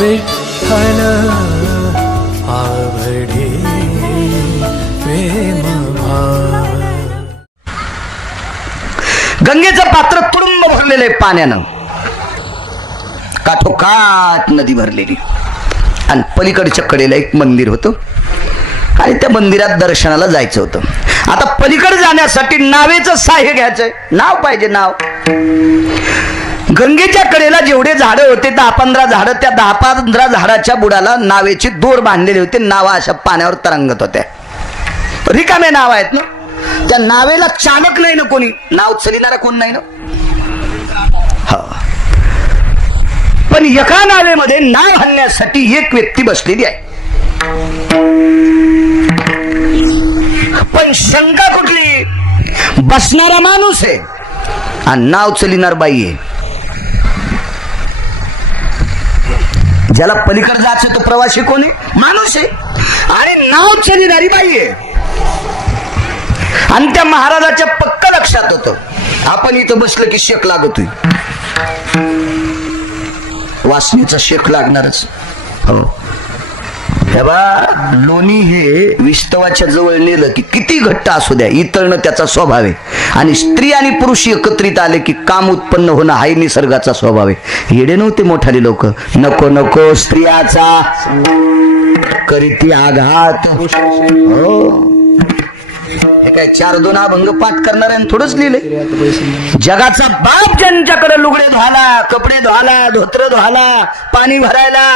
विठ्ठल आवडे प्रेम भाव। गंगेचं पात्र तुडुंब भरलेलं आहे पाण्यानं, काठोकाठ नदी भरलेली, आणि पलीकडच्या कडेला एक मंदिर होतं आणि त्या मंदिरात दर्शनाला जायचं होतं। आता पलीकडे जाण्यासाठी नावेचं सहाय्य घ्यायचंय, नाव पाहिजे, नाव। गंगेच्या कडेला जेवढे झाडं होते 10-15 झाडं, त्या 10-15 झाडाच्या बुडाला नावेची दोर बांधलेली होती। नावा अशा पाण्यावर तरंगत होत्या, रिकामे नाव आहेत ना। त्या नावेला चालक नाही ना, कोणी नाव चलिणारा कोण नाही ना। पण एका नावेमध्ये नाव हाणण्यासाठी एक व्यक्ती बसलेली आहे। पण शंका कुठली, बसणारा माणूस आहे आणि नाव चलिणार बाई आहे। ज्याला पलीकडे जायचं तो प्रवासी कोण आहे, माणूस आहे, आणि नाव चलिणारी बाई आहे। आणि त्या महाराजाच्या पक्क लक्षात होतं, आपण इथं बसलं की शेक लागतोय, वासनेचा शेक लागणारच। हो, तेव्हा लोणी हे विस्तवाच्या जवळ नेलं की किती घट्ट असू द्या, इतळणं त्याचा स्वभाव आहे। आणि स्त्री आणि पुरुष एकत्रित आले की काम उत्पन्न होणं हा निसर्गाचा स्वभाव आहे। येडे नव्हते मोठाले लोक, नको नको स्त्रियाचा करीती आघात। हो, हे काय 4-2 अभंग पाठ करणाऱ्यानं थोडंच लिहिले। जगाचा बाप ज्यांच्याकडे लुगडे धुवाला, कपडे धुवाला, धोत्र धुवाला, पाणी भरायला,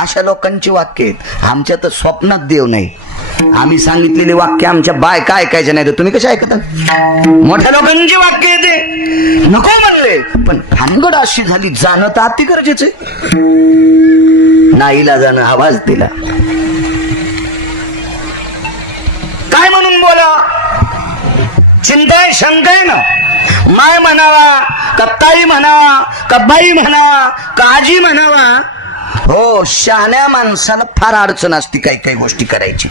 अशा लोकांची वाक्य आहेत। आमच्या तर स्वप्नात देव नाही। आम्ही सांगितलेले वाक्य आमच्या बायका ऐकायच्या नाही, तर तुम्ही कशा ऐकता? मोठ्या लोकांची वाक्य येते, नको म्हणले, पण भानगड अशी झाली, जाणं तर अति गरजेचं नाहीला जाणं, आवाज दिला, काय म्हणून बोला, चिंता आहे, शंका आहे ना। माय म्हणावा का ताई म्हणावा का बाई म्हणावा का आजी म्हणावा, हो, शहाण्या माणसाला फार अडचण असते काही काही गोष्टी करायची।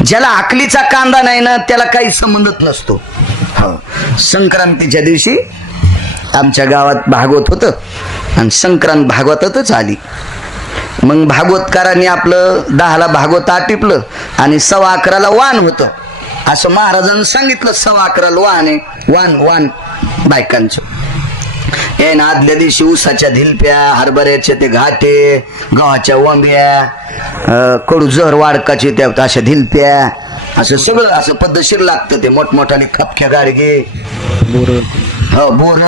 ज्याला आकलीचा कांदा नाही ना, त्याला काही संबंधच नसतो। हो, संक्रांतीच्या दिवशी आमच्या गावात भागवत होतं आणि संक्रांत भागवतातच आली। मग भागवतकारांनी आपलं 10ला भागवत आटिपलं आणि 11:15ला वान होतं, असं महाराजांनी सांगितलं। 11:15ला वान आहे, वान बायकांचं। हे ना, आदल्या दिवशी ऊसाच्या धिलप्या, हरभऱ्याचे ते घाटे, गव्हाच्या वंब्या, कडू जहर वाडकाचे त्या अशा धिलप्या, असं सगळं असं पद्धतशीर लागतं। ते मोठमोठाले खपख्या गाडगे, बोर,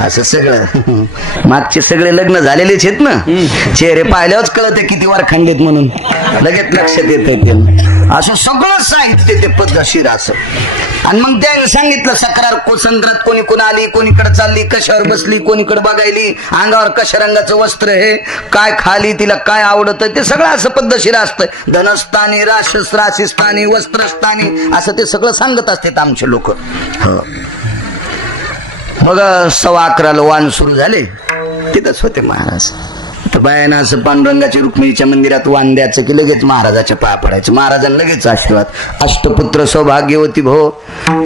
असं सगळं। मागचे सगळे लग्न झालेलेच आहेत ना, चेहरे पाहिल्यावरच कळते किती वार खंडित म्हणून, लगेच लक्षात येत। असं सगळं साहित्य ते पद्धतशीर असं। आणि मग त्याने सांगितलं सक्रार कोसंद्रत, कोणी कोण आली, कोणीकडे चालली, कशावर बसली, कोणीकडे बघायली, अंगावर कशा रंगाचं वस्त्र हे, काय खाली, तिला काय आवडत, ते सगळं असं पद्धतशीर असतं। धनस्थानी, राशीस्थानी, वस्त्रस्थानी, असं ते सगळं सांगत असतात आमचे लोक। मग 11:15ला वान सुरू झाले, तिथंच होते महाराज। तर बायानं असं पांडुरंगाच्या रुक्मिणीच्या मंदिरात वान द्यायचं की लगेच महाराजाच्या पाया पडायचं, महाराजांना लगेच आशीर्वाद। अष्टपुत्र सौभाग्यवती भो,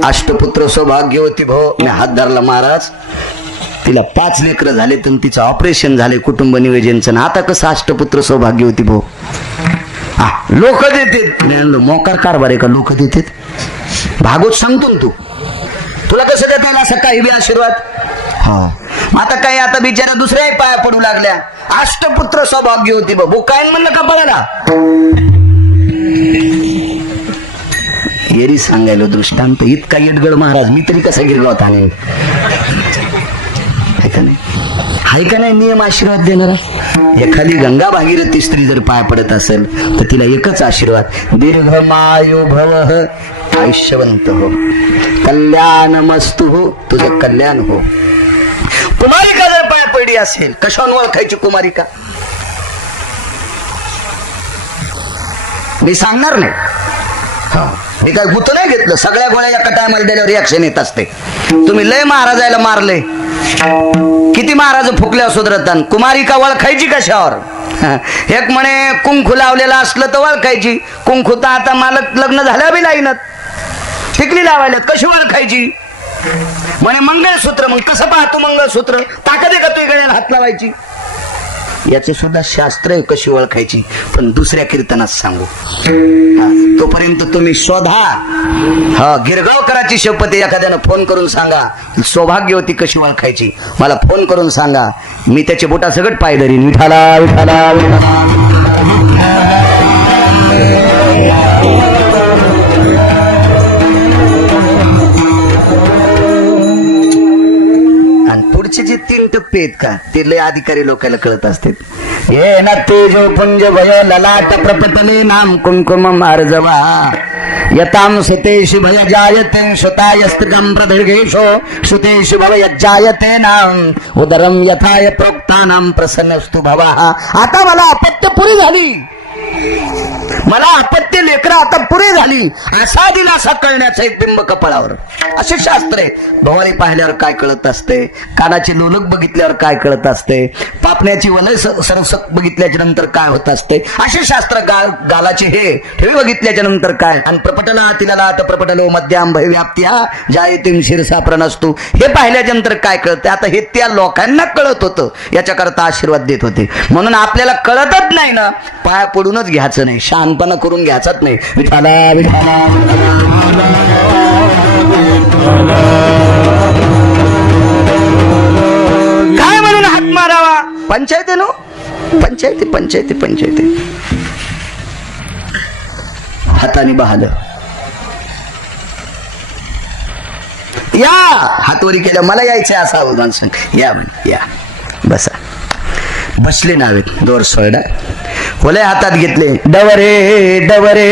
अष्टपुत्र सौभाग्यवती भो। मी हात धरला, महाराज तिला 5 लेकरं झाले, तर तिचं ऑपरेशन झाले कुटुंब नियोजनचं, आता कसं अष्टपुत्र सौभाग्यवती भो। लोक देतात, मोकार कारभार आहे का, लोक देतात। भागवत सांगतो ना, तुला कसं देता येईल असं काही बी आशीर्वाद? आता काही, आता बिचारा दुसऱ्याही पाया पडू लागल्या, अष्टपुत्र सौभाग्य होती बाबू, काय म्हणलं का बघा येरी सांगायला दृष्टांत इतका येडगड महाराज, मी तरी कसा गिरगावात आणेन, हाय का नाही नियम आशीर्वाद देणारा? एखादी गंगा भागीरथी स्त्री जर पाय पडत असेल तर तिला एकच आशीर्वाद, दीर्घमायु भव, आयुष्यवंत हो, कल्याणमस्तु हो, तुझं कल्याण हो। कुमारिका जर पाय पडली असेल, कशावर ओळखायची कुमारिका? मी सांगणार नाही, मी काय गुत नाही घेतलं, सगळ्या गोळ्या एका टायमाला दिल्यावर रिॲक्शन येत असते। तुम्ही लय महाराजायला मारले, किती महाराज फुकल्या सुधरतान, कुमारिका ओळखायची कशावर? एक म्हणे कुंकू लावलेलं असलं तर ओळखायची, कुंकू तर आता मालक लग्न झाल्या बी लाईनात, टिकली लावायला कशी ओळखायची? म्हणे मंगळसूत्र, मग कसं पाहतो मंगळसूत्र? ताकद आहे का तुझ्या गळ्याला हात लावायची? याचे सुद्धा शास्त्र आहे कशी ओळखायची, पण दुसऱ्या कीर्तनात सांगू. तोपर्यंत तुम्ही शोधा. गिरगावकराची शपथ एखाद्यानं फोन करून सांगा सौभाग्यवती कशी ओळखायची, मला फोन करून सांगा, मी त्याचे बोटा सगळं पाय धरीन. विठाला विठाला पुढचे जे 3 टप्पे आहेत का ते लय अधिकारी लोकांना कळत असतात. ये न तेजो पुंज भय ललाट प्रपटले नाम कुंकुम मार्जवा यताम सुतेषु भय जायते श्रुतायस्तकं प्रदीर्घेषु श्रुतेषु भय जायते नाम उदरम यथाय प्रोक्तानाम प्रसन्नस्तु भवः. आता मला अपत्य पुरी झाली, मला अपत्य लेकरं आता पुरे झाली, असा दिलासा कळण्याचा एक बिंब कपाळावर. असे शास्त्र आहे. भवानी पाहिल्यावर काय कळत असते, कानाची लोलक बघितल्यावर काय कळत असते, पापण्याची वलय सरसक बघितल्याच्या नंतर काय होत असते, असे शास्त्र. गालाचे हे ठेवी बघितल्याच्या नंतर काय, आणि प्रपटला तिला प्रपटलो मध्याम भयव्याप्त्या जायतीम शिरसा प्रणस्तू, हे पाहिल्याच्या नंतर काय कळते. आता हे त्या लोकांना कळत होतं, याच्याकरता आशीर्वाद देत होते. म्हणून आपल्याला कळतच नाही ना, पाया पडूनच घ्यायचं नाही, शहाणपणा करून घ्यायचाच नाही. विठाला विठाला काय म्हणून हात मारावा. पंचायती नो, पंचायती पंचायती पंचायती हाताने बहालं. या हातवरी केल्या, मला यायचं असं आवाज सांग. या म्हण, या बसा. बसले नावेत दोर सोडा, होले हातात घेतले. डवरे डवरे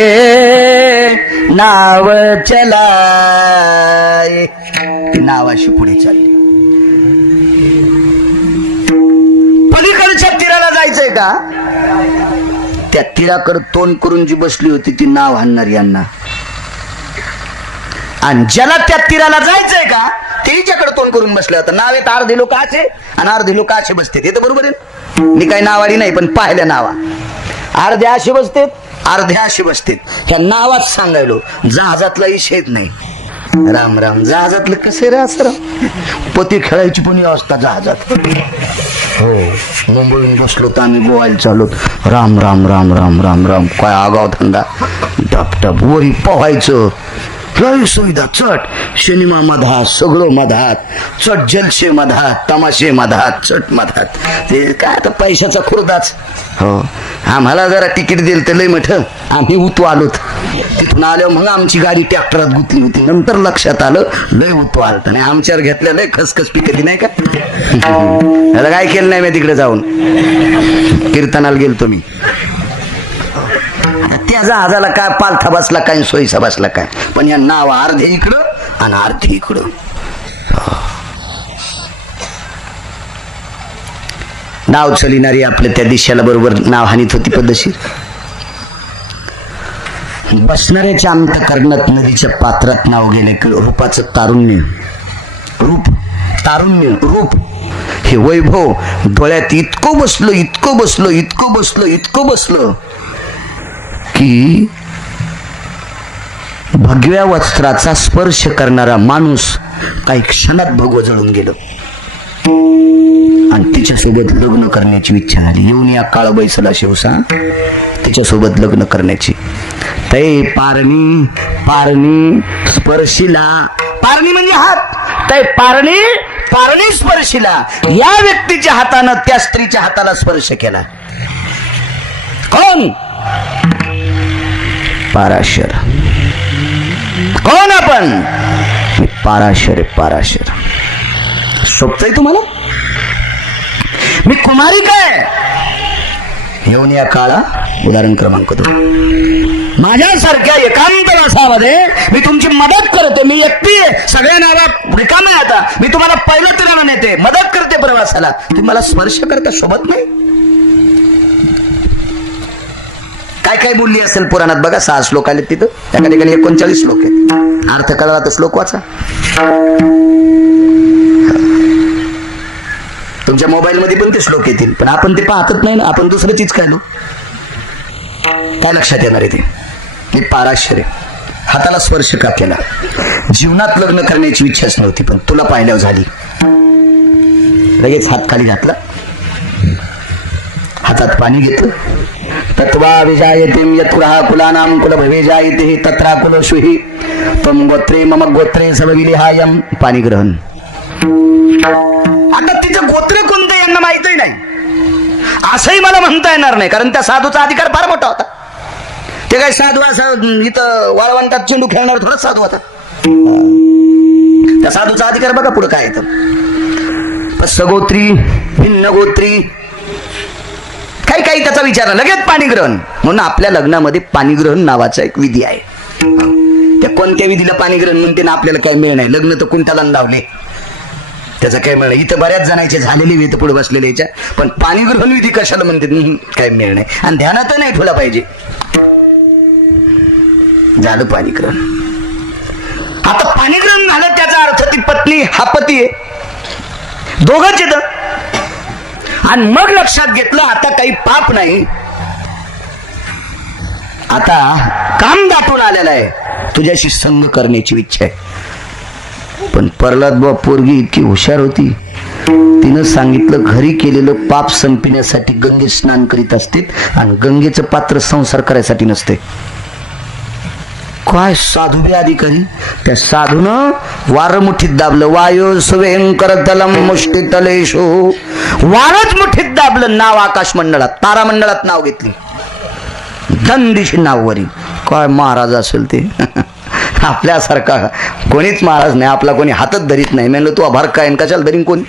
नाव चलाय, ती नावाशी पुढे चालली. पलीकडच्या तीराला जायचंय का, त्या तीराकडे तोंड करून जी बसली होती ती नाव आणणार यांना, आणि ज्याला त्या तीराला जायचंय का तिच्याकडे तोंड करून बसले होतं. नावेत अर्धे लोक असे आणि अर्धे लोक असे बसते. ते तर बरोबर आहे, मी काही नावाडी नाही, पण पाहिल्या नावा अर्ध्या असे बसतेत अर्ध्या असे बसतेत. ह्या नावात सांगायलो जहाजातला इशेत नाही. राम राम, जहाजातलं कसं रे असं राम, पती खेळायची पण अवस्था जहाजात. हो, मुंबईहून बसलो तर आम्ही गोवायला चालू. राम राम राम राम राम राम, काय आगाव धंदा. टप टप वरी पोहायचं, लय सुविधा. चट सिनेमा मधात, सगळं मधात, चट जलशे मधात, तमाशे मधात, चट मधात. ते काय आता पैशाचा खुर्दाच. हो, आम्हाला जरा तिकीट दिलं तर लय मोठं, आम्ही उतू आलोत. तिथून आलो मग आमची गाडी ट्रॅक्टरात गुतली होती. नंतर लक्षात आलं लय उतू आलं नाही, आमच्यावर घेतल्या लय खसखस पिकती नाही का. त्याला काय केलं नाही मी तिकडे जाऊन, कीर्तनाला गेलो तुम्ही. त्या जहाजाला काय पालथा बसला काय सोयीसा बसला काय, पण या नाव अर्धे इकडं आणि अर्धे इकडं. नाव चलिणारी आपल्या त्या दिशेला बरोबर नाव हानीत होती पद्धतशीर. बसणाऱ्याच्या अंतःकरणात नदीच्या पात्रात नाव गेले. रूपाचं तारुण्य, रूप तारुण्य रूप हे वैभव डोळ्यात इतकं बसलं, इतकं बसलं, इतकं बसलं, इतकं बसलं की भगव्या वस्त्राचा स्पर्श करणारा माणूस काही क्षणात भगवं जळून गेलं. आणि तिच्यासोबत लग्न करण्याची इच्छा झाली. येऊन या काळ बैसला शिवसा तिच्यासोबत लग्न करण्याची. तै पारणी पारणी स्पर्शिला, पारणी म्हणजे हात, तै पारणी पारणी स्पर्शिला. या व्यक्तीच्या हातानं त्या स्त्रीच्या हाताला स्पर्श केला. कोण? पाराशर. कोण आपण? पाराशर. पाराशर शोभतय तुम्हाला? मी कुमारी काय येऊन या काळा. उदाहरण क्रमांक 2, माझ्यासारख्या एकांत वासामध्ये मी तुमची मदत करते. मी एकटी आहे, सगळ्या नावा रिकामे. आता मी तुम्हाला पहिलं तिराला नेते, मदत करते प्रवासाला. तुम्ही मला स्पर्श करता शोभत नाही. काय काय बोलली असेल पुराणात बघा. 6 श्लोक आले तिथं, त्या ठिकाणी 39 श्लोक आहेत. अर्थ कळला तर श्लोक वाचा. तुमच्या मोबाईल मध्ये पण ते श्लोक येतील, पण आपण ते पाहतच नाही ना. आपण दुसरं चीज काय काय लक्षात येणार आहे ते. मी पाराशर आहे. हाताला स्पर्श का केला? जीवनात लग्न करण्याची इच्छाच नव्हती, पण तुला पाहिल्यावर झाली. लगेच हात खाली घातला. हातात पाणी घेतलं. तत्वा विजायते यत्पुरा कुलानाम कुल भवेजायते तत्रा कुलशुही त्वं गोत्रे मम गोत्रे सविलिहायम. पाणी ग्रहण. आता तिचं गोत्र कोणतं यांना माहितही नाही असंही मला म्हणता येणार नाही, कारण त्या साधूचा अधिकार फार मोठा होता. ते काय साधू असं इथं वाळवंटात चेंडू खेळणार थोडा साधू होता. त्या साधूचा अधिकार बघा पुढे काय येतं. सगोत्री भिन्न गोत्री काही काही त्याचा विचार लगेच पाणी ग्रहण. म्हणून आपल्या लग्नामध्ये पाणी ग्रहण नावाचा एक विधी आहे. त्या कोणत्या विधीला पाणी ग्रहण म्हणते ना आपल्याला काय मिळ नाही. लग्न तर कुंटाला लावले त्याचा काय मिळ. इथं बऱ्याच जणांचे झालेले विधी पुढे बसलेले याच्या, पण पाणी ग्रहण विधी कशाला म्हणते काय मिळ नाही. आणि ध्यानात नाही ठेवला पाहिजे. झालं पाणी ग्रहण. आता पाणी ग्रहण झालं त्याचा अर्थ ती पत्नी हा पती आहे, दोघंच येतं. आणि मग लक्षात घेतलं आता काही पाप नाही, आता काम दाटून आलेलं आहे, तुझ्याशी संग करण्याची इच्छा आहे. पण प्रल्हाद बाबा पोरगी इतकी हुशार होती, तिनं सांगितलं घरी केलेलं पाप संपण्यासाठी गंगे स्नान करीत असते आणि गंगेचं पात्र संसार करायसाठी नसते. काय साधू बी अधिकारी. त्या साधूनं वार मुठीत दाबलं. वायू सुवेंकर तलम मुष्टितलेशो. वारच मुठीत दाबलं. नाव आकाश मंडळात तारामंडळात नाव घेतली. दंदिशी नाव वरी. काय महाराज असेल ते. आपल्यासारखा कोणीच महाराज नाही. आपला कोणी हातच धरीत नाही. म्हणलं तू भर काय कशाला धरीन कोणी.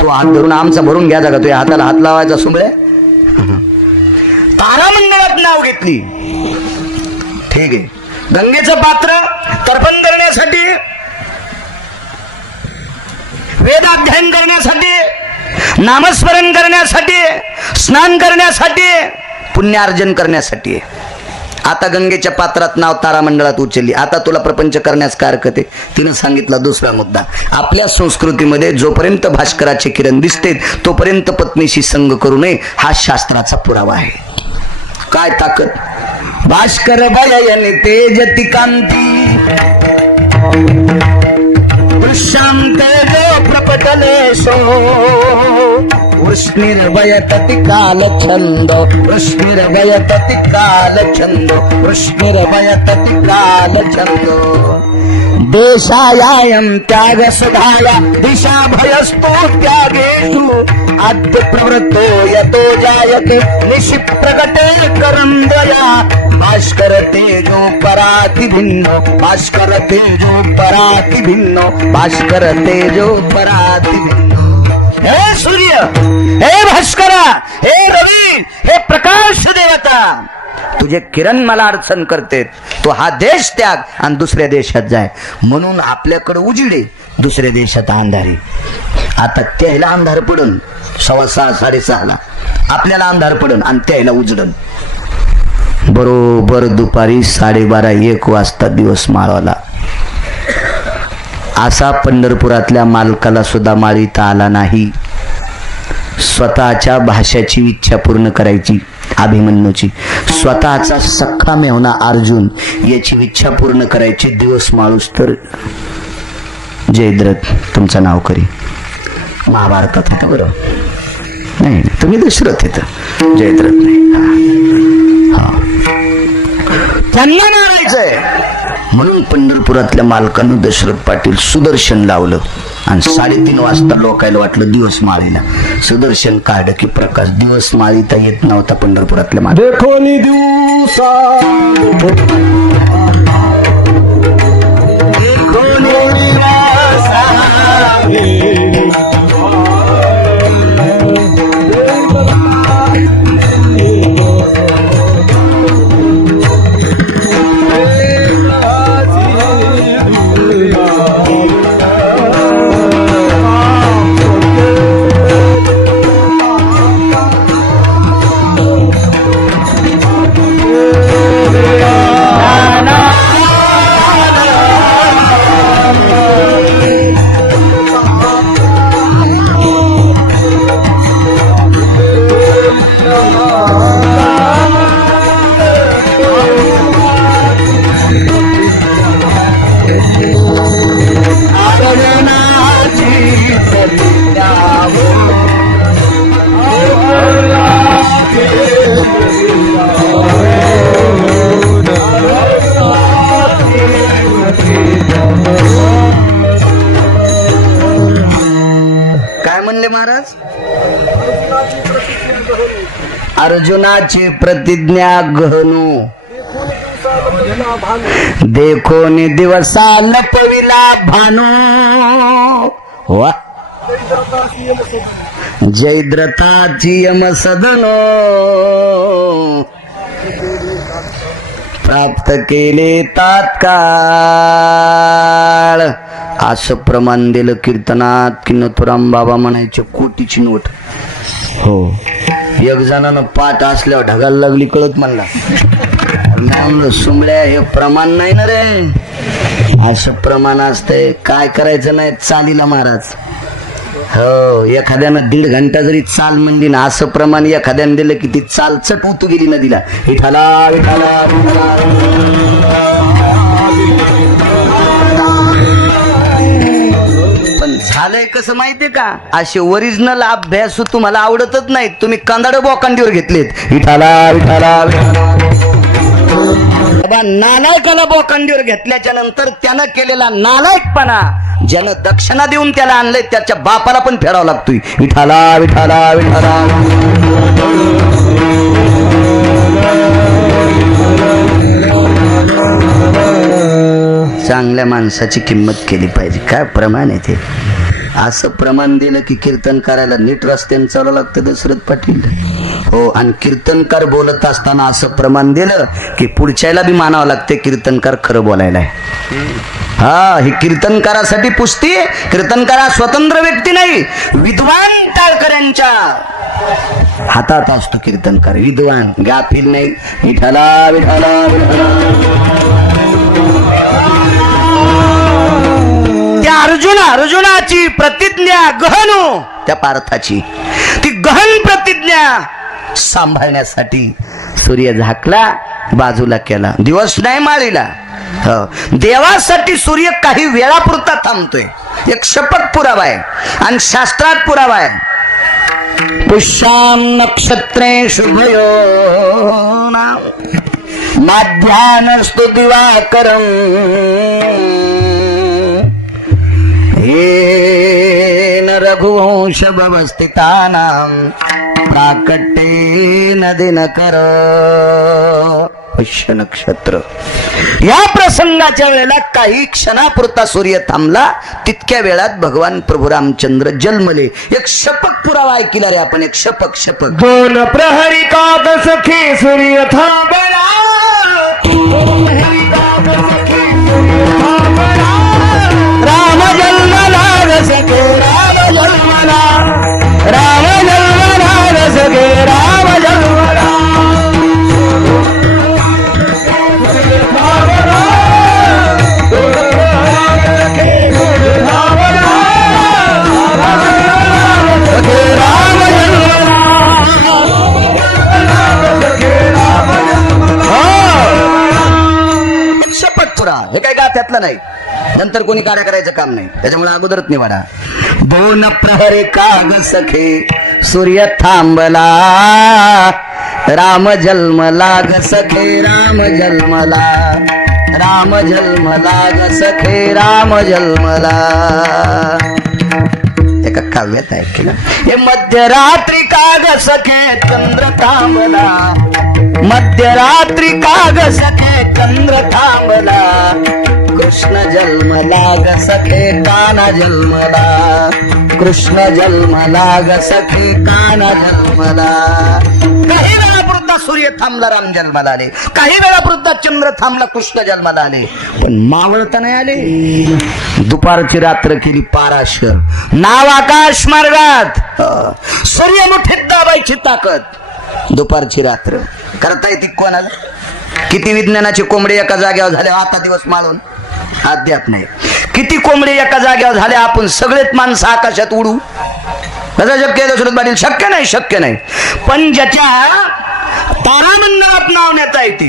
तो हात धरून आमचा भरून घ्यायचा का. तुझ्या हाताला हात लावायचा सुंबळे. तारामंडळात नाव घेतली. ठीक आहे. गंगेचं पात्र तर्पण करण्यासाठी, वेदाध्ययन करण्यासाठी, नामस्मरण करण्यासाठी, स्नान करण्यासाठी, पुण्यार्जन करण्यासाठी. आता गंगेच्या पात्रात नाव तारामंडळात उचलली. आता तुला प्रपंच करण्यास काय हरकत आहे. तिनं सांगितला दुसरा मुद्दा. आपल्या संस्कृतीमध्ये जोपर्यंत भास्कराचे किरण दिसते तोपर्यंत पत्नीशी संग करू नये हा शास्त्राचा पुरावा आहे. काय ताकद. भास्कर भयन तेजति कांती वृषांत प्रपटलेशो वृष्णिर्वयतति काल छंद वृष्णिर्वयतति काल छंद वृष्णिर्वयतति काल छंद. देशायायं त्याग सदाया दिशा भयस्तु त्यागेषु आद्य प्रवृत्तो यतो जायते निशि प्रकटे करंदया. भास्कर तेजो पराति भिन्नो भास्कर तेजो पराति भिन्नो भास्कर तेजो पराति भिन्नो. हे सूर्य, हे भास्करा, हे रवी, हे प्रकाश देवता, तुझे किरण मला अडचण करते. तो हा देश त्याग आणि दुसऱ्या देशात जाय. म्हणून आपल्याकडे उजिडे, दुसऱ्या देशात अंधारी. आता त्याला अंधार पडन 6:15 6:30 आपल्याला अंधार पडन आणि त्याला उजडन. बरोबर दुपारी 12:30 1 वाजता दिवस माळवला. असा पंढरपुरातल्या मालकाला सुद्धा माळीता आला नाही. स्वतःच्या भाषेची इच्छा पूर्ण करायची अभिमन्यूची, स्वतःचा सख्खा मेहुणा अर्जुन याची इच्छा पूर्ण करायची दिवस माळूस तर जयद्रथ तुमचं नाव करी. महाभारतात होतं बरोबर. नाही तुम्ही दशरथ येतं, जयद्रथ नाही. हा त्यांना मारायचंय म्हणून पंढरपुरातल्या मालकानं दशरथ पाटील सुदर्शन लावलं आणि 3:30 वाजता लोकायला वाटलं दिवस माळीला. सुदर्शन काढ की प्रकाश. दिवस माळीता येत नव्हता पंढरपुरातल्या माल. काय म्हणले महाराज? अर्जुनाची प्रतिज्ञा गहनू देखोनी दिवसा लपविला भानू. वा जयद्रथाची यम सदनो प्राप्त केले तात्काळ. असं प्रमाण दिलं कीर्तनात की नथुराम बाबा म्हणायचे कोटीची नोट. हो एक जणानं पाठ असल्यावर ढगाला लागली कळत म्हणला सुमल्या हे प्रमाण नाही ना रे. असं प्रमाण असतंय काय करायचं नाही चालीला महाराज. हो एखाद्यानं 1.5 घंटा जरी चाल म्हणली ना असं प्रमाण एखाद्यानं दिलं की ती चाल चट उतू गेली नदीला. विठाला विठाला पण झालंय कसं माहितीये का? असे ओरिजिनल अभ्यास तुम्हाला आवडतच नाहीत. तुम्ही कंदाड बोकांडीवर घेतलेत. विठाला विठाला नालायकाला बोकांडीवर घेतल्याच्या नंतर त्यानं केलेला नालायकपणा ज्यानं दक्षिणा देऊन त्याला आणलंय त्याच्या बापाला पण फेडावा लागतोय. विठाला विठाला विठाला. चांगल्या माणसाची किंमत केली पाहिजे. काय प्रमाण आहे ते. असं प्रमाण दिलं की कीर्तन करायला नीट रस्त्याने चालू लागतं दशरथ पाटील. हो आणि कीर्तनकार बोलत असताना असं प्रमाण दिलं की पुढच्याला बी मानावं लागते कीर्तनकार खरं बोलायला. हा ही कीर्तनकारासाठी पुस्ती. कीर्तनकार हा स्वतंत्र व्यक्ती नाही, विद्वान टाळकऱ्यांच्या हातात असतो कीर्तनकार. विद्वान गाफील नाही. विठाला विठाला त्या अर्जुनाची प्रतिज्ञा गहनू त्या पार्थाची ती गहन प्रतिज्ञा सांभाळण्यासाठी सूर्य झाकला बाजूला केला. दिवस नाही माळीला. देवासाठी सूर्य काही वेळापुरता थांबतोय. एक शपथ पुरावा आहे आणि शास्त्रात पुरावा आहे. पुष्याम नक्षत्रे शुभयो माध्यानस्तु दिवाकरम येन रघुवंश व्यवस्थितानां प्राकट्येन दिनकर. पुष्य नक्षत्र या प्रसंगाच्या वेळेला काही क्षणापुरता सूर्य थांबला. तितक्या वेळात भगवान प्रभू रामचंद्र जन्मले. एक शपथ पुरावा ऐकला रे आपण. एक शपथ. 2 प्रहरी काद सखे सूर्य थांबला. राम जन्मला सखे राम जन्मला. राम जन्मला सखे राम जन्मला. हे काय गात्यातलं नाही. नंतर कोणी कार्य करायचं काम नाही. त्याच्यामुळे अगोदरच निवाडा. 2 प्रहरी काग सखे सूर्य थांबला. राम जन्मला ग सखे राम जन्मला. राम जन्मला ग सखे राम जन्मला. एका काव्यात आहे की ना. हे मध्यरात्री काग सखे चंद्र थांबला. मध्यरात्री काग सखे चंद्र थांबला. कृष्ण जन्मला ग सखे काना जन्मला. कृष्ण जन्मला ग सखे काना जन्मला. काही वेळापुरता सूर्य थांबला राम जन्माला आले. काही वेळापुरता चंद्र थांबला कृष्ण जन्माला आले. पण मावळता नाही आले. दुपारची रात्र केली पाराशर. नाव आकाश मार्गात. सूर्य मुठीत दाबायची ताकद. दुपारची रात्र करता येते कोणाला. किती विज्ञानाचे कोंबडे एका जागेवर झाले आता दिवस माळून अद्याप नाही. किती कोंबडे एका जागेवर झाले आपण सगळेच माणसं आकाशात उडू. कसं शक्य आहे दशरथ पाटील? शक्य नाही. शक्य नाही. पण ज्याच्या तारामंडळात नाव नेता येते,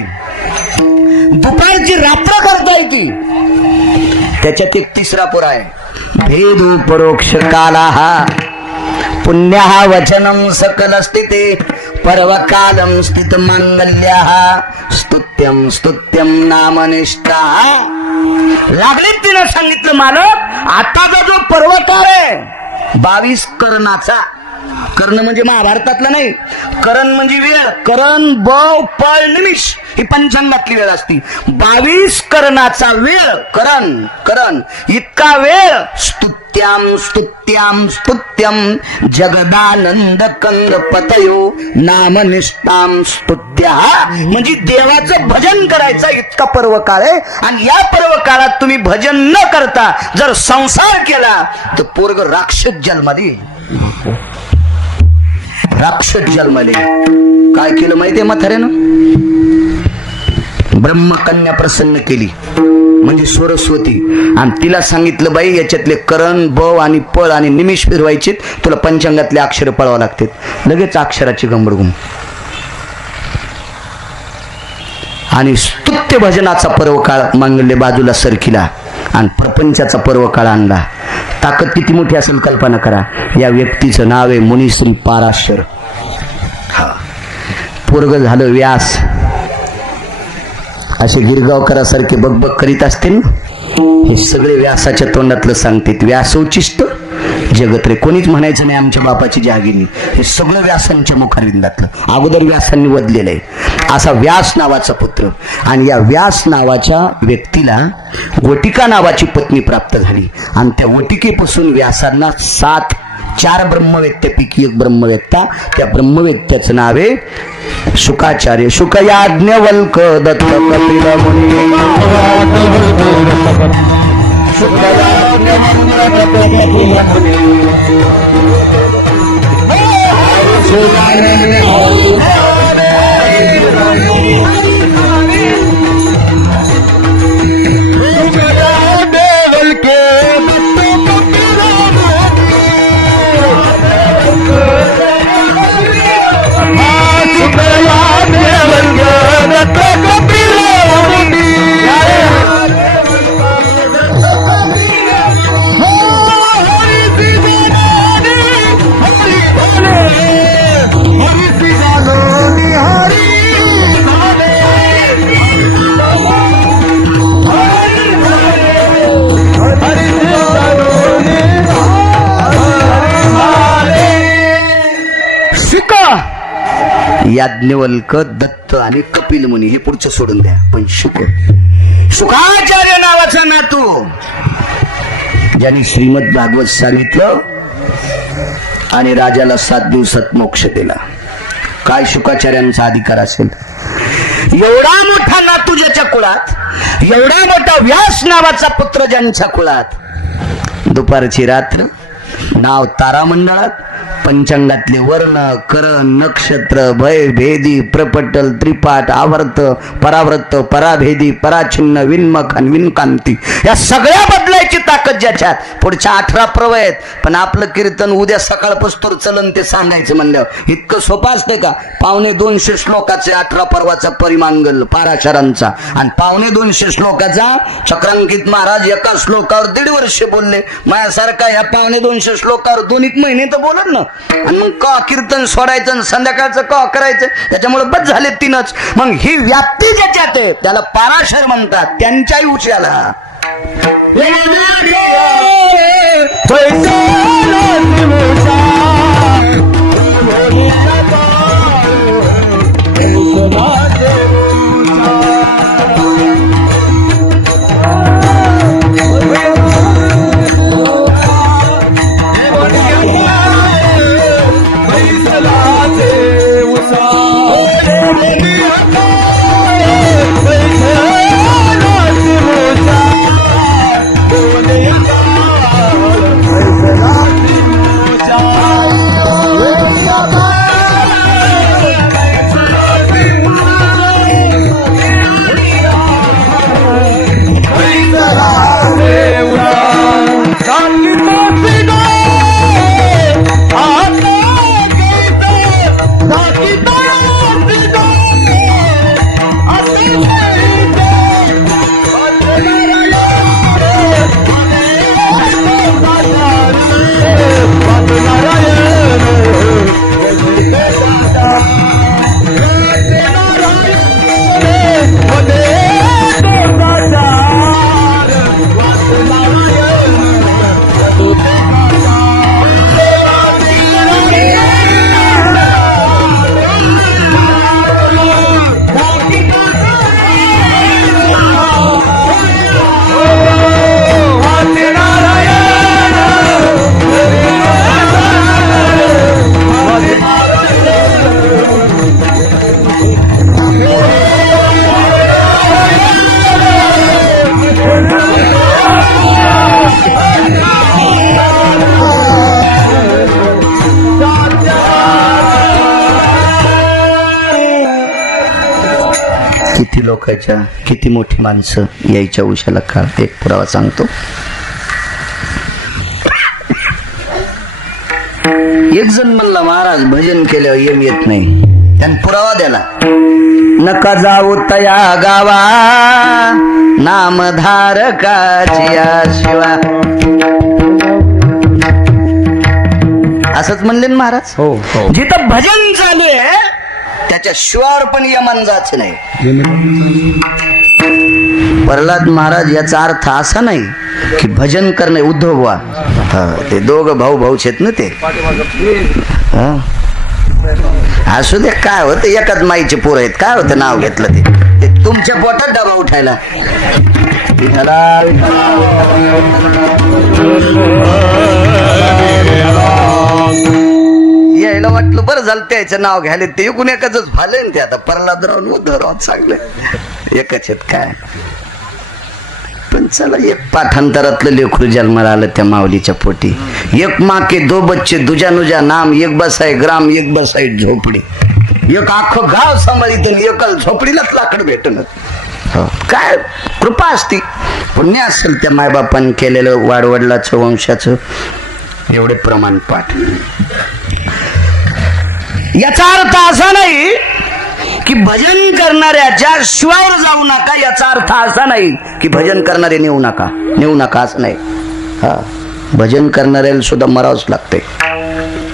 दुपारची रात्र करता येते, त्याच्यात एक तिसरा पुरा आहे. भेद परोक्ष काला हा पुण्यः वचनं सकल स्थिते पर्वकालं स्थित मांगल्यः स्तुत्यं स्तुत्यं नामनिष्ठा. लागलीत तिनं सांगितलं, मालक आताचा जो पर्वकाळ आहे 22 करणाचा, कर्ण म्हणजे महाभारतातला नाही, करण म्हणजे वेळ, करण बव पळ निमिष ही पंचांगातली वेळ असती. 22 करणाचा वेळ, करण करण इतका वेळ. स्तुत्याम स्तुत्याम स्तुत्यम जगदानंद कंद पतयो नामनिष्ठाम स्तुत्या, म्हणजे देवाचं भजन करायचं इतका पर्व काळ आहे. आणि या पर्व काळात तुम्ही भजन न करता जर संसार केला तर पोरग राक्षस जन्मली, राक्षस जन्मले. काय केलं माहितीये म्हाताऱ्यानं? ब्रह्मकन्या प्रसन्न केली म्हणजे सरस्वती, आणि तिला सांगितलं, बाई याच्यातले करण बव आणि पळ आणि निमिष फिरवायचे, तुला पंचांगातले अक्षर पळावं लागते. लगेच अक्षराची गंबडगुम. आणि स्तुत्य भजनाचा पर्व काळ मांगल्य बाजूला सरकिला आणि प्रपंचाचा पर्व काळ आणला. ताकद किती मोठी असेल कल्पना करा. या व्यक्तीचं नाव आहे मुनिश्री पाराशर. पोरग झालं व्यास. असे गिरगावकरासारखे बकबक करीत असतील ना, हे सगळे व्यासाच्या तोंडातलं सांगतात. व्यासोचिष्ट जगत रे, कोणीच म्हणायचं नाही आमच्या बापाची जहागिरी. हे सगळं व्यासांच्या मुखारविंदातलं, अगोदर व्यासांनी वदलेलं आहे. असा व्यास नावाचा पुत्र. आणि या व्यास नावाच्या व्यक्तीला वटिका नावाची पत्नी प्राप्त झाली. आणि त्या वटिकेपासून व्यासांना 4 ब्रह्मवेत्त्यापैकी एक ब्रह्मवेत्ता, त्या ब्रह्मवेत्त्याचं नाव आहे शुकाचार्य. शुकयाज्ञवल्क दत्त कपिल मुनी. याज्ञवल्क दत्त आणि कपिल मुनी हे पुढचं सोडून द्या. पण शुकाचार्य नावाचा नातू ज्यांनी श्रीमद भागवत सांगितलं आणि राजाला 7 दिवसात मोक्ष दिला. काय शुकाचार्यांचा अधिकार असेल? एवढा मोठा नातू ज्याच्या कुळात, एवढा मोठा व्यास नावाचा पुत्र ज्यांच्या कुळात, दुपारची रात्र नाव तारामंडळात पंचांगातले वर्ण करण नक्षत्र भय भेदी प्रपटल त्रिपाठ आवर्त परावर्त पराभेदी पराछिन्न विन्मख आणि विनकांती या सगळ्या बदलायची ताकद ज्याच्यात. पुढच्या 18 पर्व आहेत, पण आपलं कीर्तन उद्या सकाळपासून चलन ते सांगायचं म्हणल्यावर इतकं सोपं असतंय का? 250 श्लोकाचे 18 पर्वाचा परिमांगल पाराशरांचा आणि 250 श्लोकाचा चक्रांकित महाराज एका श्लोकावर 1.5 वर्ष बोलले. माझ्यासारखा ह्या 250 श्लोकावर 2 महिने तर बोलत ना. आणि मग का कीर्तन सोडायचं, संध्याकाळचं का करायचं, त्याच्यामुळे बस झाले 3च. मग ही व्याप्ती ज्याच्यात आहे त्याला पाराशर म्हणतात. त्यांच्याही उच्याला किती लोकांच्या किती मोठी माणसं यायच्या उशाला काळ. एक पुरावा सांगतो. एक जण म्हणला महाराज भजन केल्यावर येम येत नाही. त्यानं पुरावा द्याला. नका जाऊ तया गावा नामधारकाची शिवा. असंच म्हणले ना महाराज. हो हो. जिथं भजन चालू आहे त्याच्या शिवार पण यमन जायचं नाही. प्रल्हाद महाराज याचा अर्थ असा नाही की भजन करणे उद्धव व्हा. ते दोघं भाऊ भाऊच आहेत ना ते. असू दे काय होतं एकाच माईचे पोर आहेत काय होतं नाव घेतलं ते तुमच्या पोटात डबा उठायला. यायला वाटलं बरं झालं त्याचं नाव घ्यायला ते एकूण एकच झालंय ना ते. आता प्रल्हादराव उद्धवराव चांगलं एकच आहेत काय. पण चला एक पाठांतरातलं लेकरू जन्माला आलं त्या माऊलीच्या पोटी. एक माँ के दो बच्चे दुजा नुजा नाम, एक बसाय ग्राम एक बसाय झोपडी. एक अख्खं गाव सांभाळीत एकल झोपडीलाच लाकड भेटणं. काय कृपा असती पुण्य असेल त्या मायबापाने केलेलं वाडवडिलाचं वंशाचं एवढे प्रमाण पाठ. याचा अर्थ असा नाही की भजन करणाऱ्याच्या शिवावर जाऊ नका. याचा अर्थ असा नाही की भजन करणारे नेऊ नका असं नाही. हा भजन करणाऱ्याला सुद्धा मरावंच लागतंय.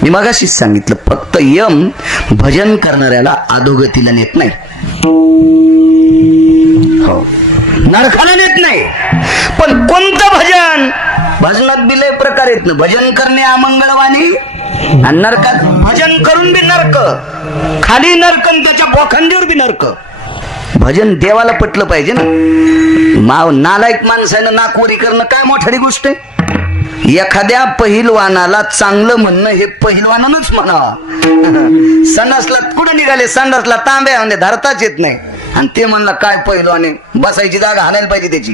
मी मगाशीच सांगितलं फक्त यम भजन करणाऱ्याला अधोगतीला नेत नाही. हो नरकाला नेत नाही. पण कोणतं भजन भजनात बी लय प्रकार आहेत ना. भजन करणे अमंगळवाणी आणि नरकात भजन करून बी नरक, खाली नरक त्याच्या बोखंडीवर बी नरक. भजन देवाला पटलं पाहिजे ना. नालायक माणसानं नाकवरी करणं काय मोठी गोष्ट आहे. एखाद्या पहिलवानाला चांगलं म्हणणं हे पहिलवानानच म्हणावा. संडासला कुठं निघाले संडासला तांब्या म्हणजे धरताच येत नाही आणि ते म्हणला काय पहिलवाने बसायची जागा हाणायला पाहिजे त्याची.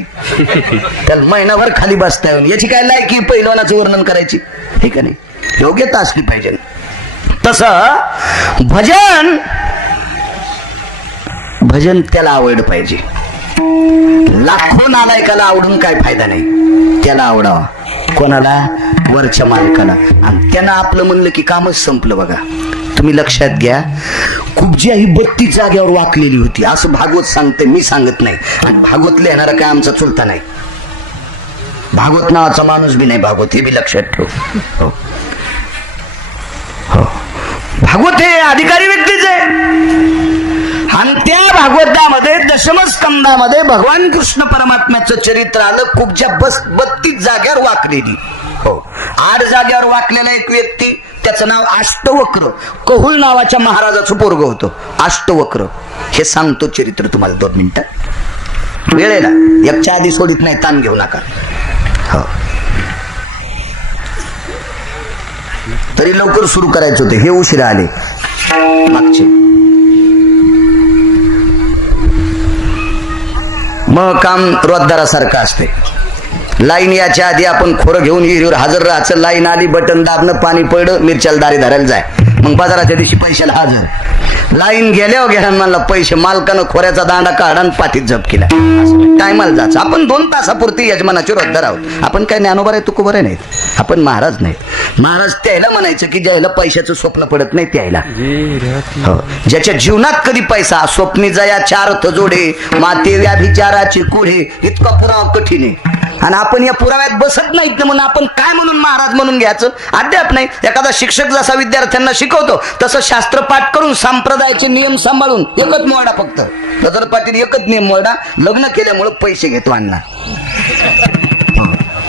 त्याला महिनाभर खाली बसता येऊन याची काय लायकी पहिलवानाचं वर्णन करायची हे का नाही. योग्यता असली पाहिजे. तसं भजन त्याला आवडलं पाहिजे. लाखो नालायकाला आवडून काय फायदा नाही. त्याला आवडावा कोणाला वरच्या मालकाला. आणि त्यानं आपलं म्हणलं की कामच संपलं. बघा तुम्ही लक्षात घ्या कुब्जी ही 32 जागेवर वाकलेली होती असं भागवत सांगते मी सांगत नाही. आणि भागवत लिहिणारा काय आमचा चुलता नाही. भागवत नावाचा माणूस बी नाही भागवत हे बी लक्षात ठेव. हो हो भागवत हे अधिकारी व्यक्तीच आहे. आणि त्या भागवतामध्ये दशमस्कंदामध्ये भगवान कृष्ण परमात्म्याचं चरित्र आलं. कुब्जा 32 जाग्यावर वाकलेली. हो 8 जाग्यावर वाकलेला एक व्यक्ती त्याचं नाव अष्टवक्र कहुल नावाच्या महाराजाचं पोरग होतं. अष्टवक्र हे सांगतो चरित्र तुम्हाला 2 मिनिटात. वेळेला एकच्या आधी सोडित नाही ताण घेऊ नका. हो तरी लवकर सुरू करायचं होते हे उशिरा आले मागचे. मग काम रोजदारासारखं असते. लाईन याच्या आधी आपण खोरं घेऊन विहिरीवर हजर राहायचं. लाईन आली बटन दाबणं पाणी पडलं मिरच्याला दारी धरायला जाय. मग बाजाराच्या दिवशी पैशाला हजर. लाईन गेल्यावर घ्या म्हणला पैसे मालकानं खोऱ्याचा दांडा काढा आणि पाठीत झप केला. टायमाला जायचं. आपण 2 तासापुरती यजमानाचे रोजदार आहोत. आपण काय ज्ञानोबा आहे तुकोबा नाहीत. आपण महाराज नाहीत. महाराज त्याला म्हणायचं की ज्याला पैशाचं स्वप्न पडत नाही त्याला. हो ज्याच्या जीवनात कधी पैसा स्वप्नी जया 4 जोडे माते व्याभिचाराचे कुढे इतका पुरावा कठीण आहे. आणि आपण या पुराव्यात बसत नाहीत ना म्हणून आपण काय म्हणून महाराज म्हणून घ्यायचं अद्याप नाही. एखादा शिक्षक जसा विद्यार्थ्यांना शिकवतो तसं शास्त्र पाठ करून संप्रदायाचे नियम सांभाळून एकच मोडा. फक्त गजर पाटील एकच नियम मोडा. लग्न केल्यामुळे पैसे घेतो अण्णा.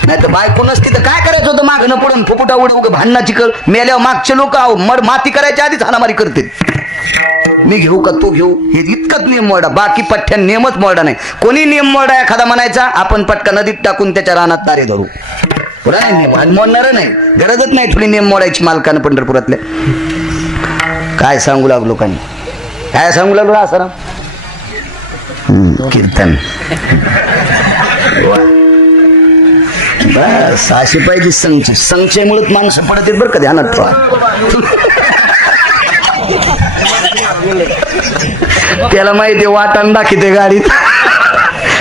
नाही तर बायको नसती तर काय करायचं होतं. मागणं पडून फुफुटा उड भांडणाची कर. मेल्यावर मागचे लोक माती करायच्या आधीच हाणामारी करते. मी घेऊ का तू घेऊ हे इतकंच नियम मोडा. बाकी पठ्ठ्या नियमच मोडा नाही. कोणी नियम मोडा एखादा म्हणायचा आपण पटका नदीत टाकून त्याच्या रानात तारे धरू. मोडणार नाही गरजच नाही थोडी नियम मोडायची मालकानं पंढरपुरातल्या. काय सांगू लागलो लोकांनी काय सांगू लागलो आसाराम कीर्तन. बस अशी पाहिजे संशयमुळेच माणसं पडत बरं का ध्यानात. त्याला माहिती वाटण दाखवते गाडीत.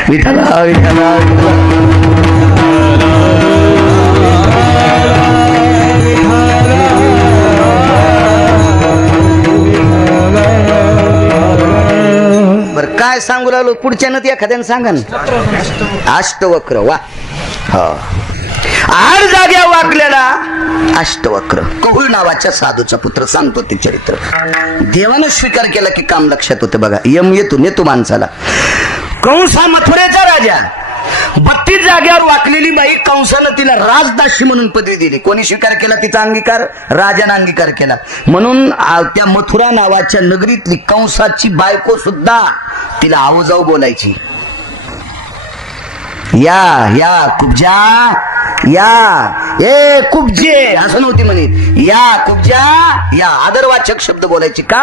विठाला विठाला बरं काय सांगू लागलो पुढच्यानं ते एखाद्यानं सांगा ना. अष्टवक्र वा. हो 8 जाग्या वाकलेला अष्टवक्र कहुळ नावाच्या साधूचा पुत्र. सांगतो ते चरित्र. देवानं स्वीकार केला की काम लक्षात होतं बघा. यम येतो माणसाला. कंस हा मथुरेचा राजा. 32 जाग्यावर वाकलेली बाई कंसानं तिला राजदासी म्हणून पदवी दिली. कोणी स्वीकार केला तिचा अंगीकार? राजानं अंगीकार केला. म्हणून त्या मथुरा नावाच्या नगरीतली कंसाची बायको सुद्धा तिला आऊजाऊ बोलायची. या कुब्जा या ए कुब्जे असं नव्हती म्हणे. या कुब्जा या आदरवाचक शब्द बोलायची. का?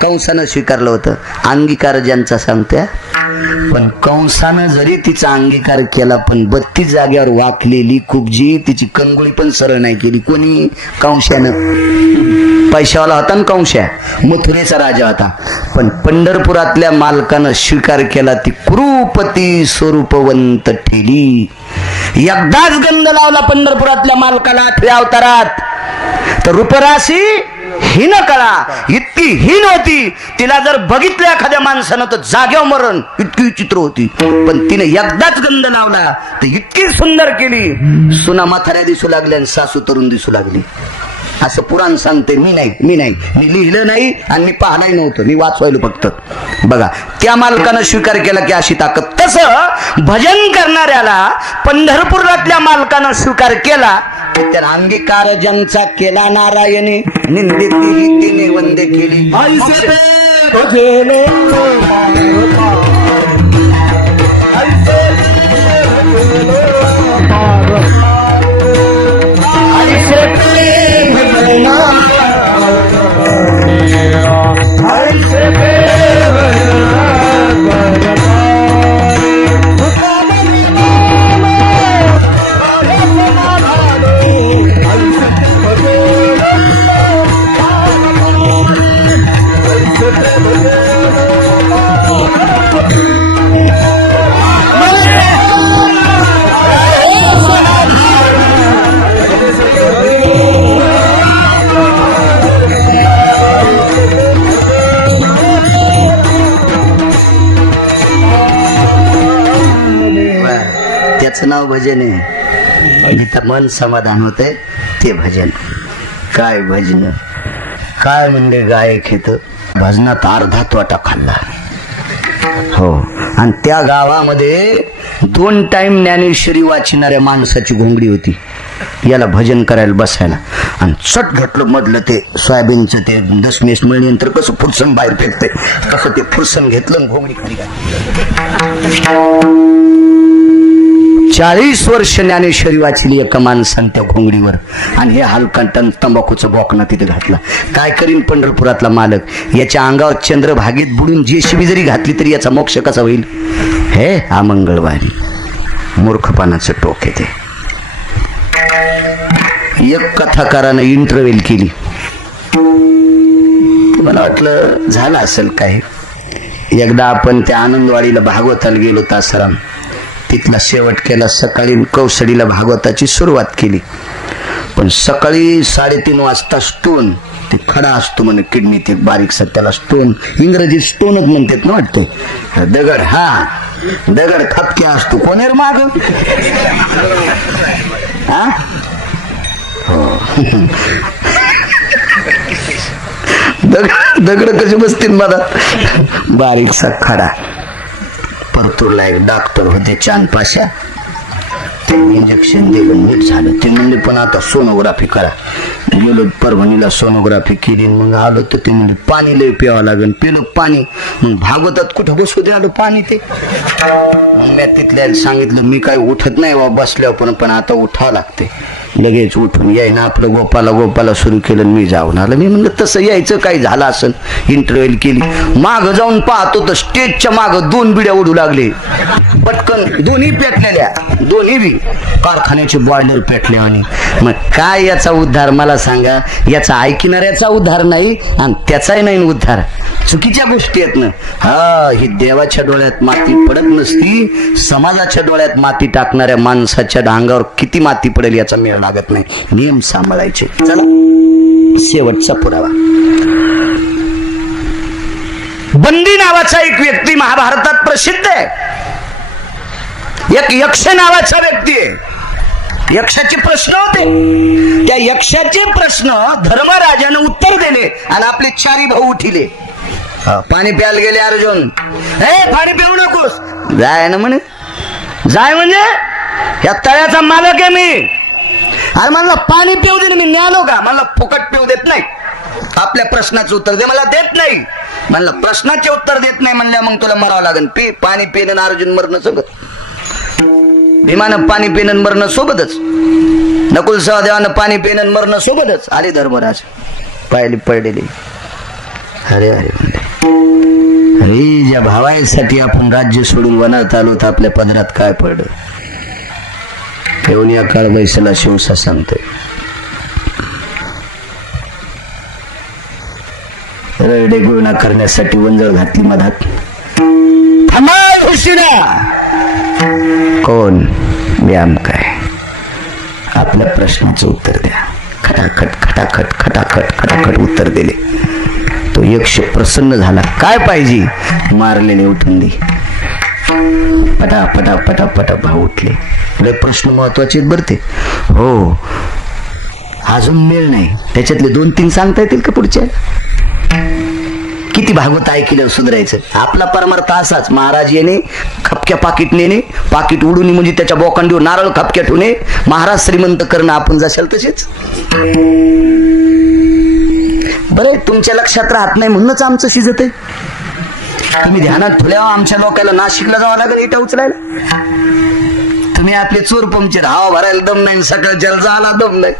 कंसानं स्वीकारलं होतं. अंगीकार ज्यांचा सांगत्या. पण कंसानं जरी तिचा अंगीकार केला पण 32 जाग्यावर वाकलेली कुब्जी तिची कंगुळी पण सरळ नाही केली. कोणी? कंशानं. पैशावाला होता ना कंशा. मथुरेचा राजा होता. पण पंढरपुरातल्या मालकानं स्वीकार केला. ती कुरूपती स्वरूपवंत ठेली. एकदाच गंध लावला पंढरपुरातल्या मालकाला 8व्या अवतारात. तर रूपराशी हीन कळा इतकी हीन होती. तिला जर बघितलं एखाद्या माणसानं तर जाग्यावर मरण. इतकी चित्र होती. पण तिने एकदाच गंध लावला तर इतकी सुंदर केली. सुना म्हाताऱ्या दिसू लागल्या आणि सासू तरुण दिसू लागली. असं पुराण सांगते. मी लिहिलं नाही आणि मी पाहणाही नव्हतं. मी वाचवायलो फक्त. बघा त्या मालकानं स्वीकार केला की अशी ताकद. तसं भजन करणाऱ्याला पंढरपुरातल्या मालकानं स्वीकार केला की त्या अंगीकार ज्यांचा केला नारायणे निंदिती तिने वंदे केली. नाव भजन आहे. जिथं मन समाधान होतंय ते भजन. काय भजन काय म्हणजे गायक येत भजनात अर्धा तोटा खाल्ला. हो आणि त्या गावामध्ये 2 टाइम ज्ञानेश्वरी वाचणाऱ्या माणसाची घोंगडी होती. याला भजन करायला बसायला आणि चट घटलं मधलं ते सोयाबीनचं ते दशमेश मिळल्यानंतर कसं फुरसन बाहेर फेकते तसं ते फुरसन घेतलं घोंगडी खाली घातली. 40 वर्ष ज्ञानेश्वरी वाचली एका माणसाने त्या घोंगडीवर आणि हे हलकंटन तंबाखूचं बोकणं तिथे घातलं. काय करीन पंढरपुरातला मालक? याच्या अंगावर चंद्रभागेत बुडून जेशिबी जरी घातली तरी याचा मोक्ष कसा होईल? हे अमंगळवारी मूर्खपणाचं टोक येते. एक कथाकारानं इंटरव्ह्यू केली. मला वाटलं झालं असेल काय. एकदा आपण त्या आनंदवाडीला भागवताला गेलो तासाराम. तिथला शेवट केला. सकाळी कौसडीला भागवताची सुरुवात केली. पण सकाळी 3:30 वाजता स्टोन ते खडा असतो म्हणे किडनीत एक बारीकसा त्याला स्टोन इंग्रजीत स्टोनच म्हणतात ना वाटतं. दगड. हा दगड खपक्या असतो. कोणेर माग हा दगड कशी बसतील मला. बारीकसा खडा. परतूरला एक डॉक्टर होते चांदपाशा. ते इंजेक्शन दिलं नीट झालं. ते म्हणले पण आता सोनोग्राफी करा. गेलो परभणीला सोनोग्राफी केली. मग आलो तर ते म्हणजे पाणी लय प्यावं लागेल. पिलं पाणी. मग भागवतात कुठं बसू दे आलं पाणी ते. मग मी तिथल्या सांगितलं मी काही उठत नाही बा बसल्यावर पण आता उठावं लागते. लगेच उठून यायना आपलं गोपाला सुरू केलं. मी जाऊन आलं. मी म्हणलं तसं यायचं काही झालं असं. इंटरव्ह्यू केली. माग जाऊन पाहतो तर स्टेजच्या माग 2 बिड्या उडू लागले. पटकन दोन्ही पेटलेल्या, दोन्ही बी कारखान्याचे बॉयलर पेटले. आणि मग काय याचा उद्धार मला सांगा? याचा ऐकणाऱ्याचा उद्धार नाही आणि त्याचाही नाही उद्धार. चुकीच्या गोष्टी आहेत ना. हा, ही देवाच्या डोळ्यात माती पडत नसती, समाजाच्या डोळ्यात माती टाकणाऱ्या माणसाच्या अंगावर किती माती पडेल याचा मेळ लागत नाही. नियम सांभाळायचे. चला, शेवटचा पुरावा. बंदी नावाचा एक व्यक्ती महाभारतात प्रसिद्ध आहे. एक यक्ष नावाचा व्यक्ती आहे. यक्षाचे प्रश्न होते. त्या यक्षाचे प्रश्न धर्मराजानं उत्तर दिले आणि आपले 4 भाऊ उठिले. पाणी प्यायला गेले. अर्जुन, हे पाणी पिऊ नकोस. जाय ना म्हणे. जाय म्हणजे या तळ्याचा मालक आहे मी. अरे म्हणलं पाणी पिऊ दे. मी न्यालो का? म्हणलं फुकट पिऊ देत नाही. आपल्या प्रश्नाचं उत्तर दे. मला देत नाही. म्हणलं प्रश्नाचे उत्तर देत नाही म्हणल्या मग तुला मरावं लागेल. पाणी पिणं अर्जुन मरणं सोबत. भीमानं पाणी पिणं मरणं सोबतच. नकुल सहदेवानं पाणी पिणं मरणं सोबतच. आले धर्मराज पाहिली पडलेली. अरे अरे अरे, ज्या भावासाठी आपण राज्य सोडून वनात आलो तर आपल्या पदरात काय पडलं? येऊन या काळ वैसला शिवसा सांगतोय. रडे गुणा करण्यासाठी वंजळ घातली मधात. कोण? व्यायाम काय? आपल्या प्रश्नाचं उत्तर द्या. खटाखट खटाखट खटाखट खटाखट उत्तर दिले. तो यक्ष प्रसन्न झाला. काय पाहिजे? मारलेले उठून दे. पटा पटा पटा पटा भाव उठले. प्रश्न महत्वाचे भरते. हो, अजून मेळ नाही. त्याच्यातले 2-3 सांगता येतील का पुढच्या? किती भागवत ऐकलं सुधारायचं. आपला परमार्थ असाच. महाराज येणे, खपक्या पाकिट नेणे, पाकिट उडून म्हणजे त्याच्या बोकांडीवर नारळ खपक्या ठेवणे, महाराज श्रीमंत करणं. आपण जशाल तसेच. बरे, तुमच्या लक्षात राहत नाही म्हणूनच आमचं शिजत आहे. तुम्ही ध्यानात ठेवल्यावर आमच्या लोकांना नाशिकला जावं लागेल इटा उचलायला. तुम्ही आपले चोर पंक्चर हवा भरायला दम नाही, सकाळ जल जायला दम नाही,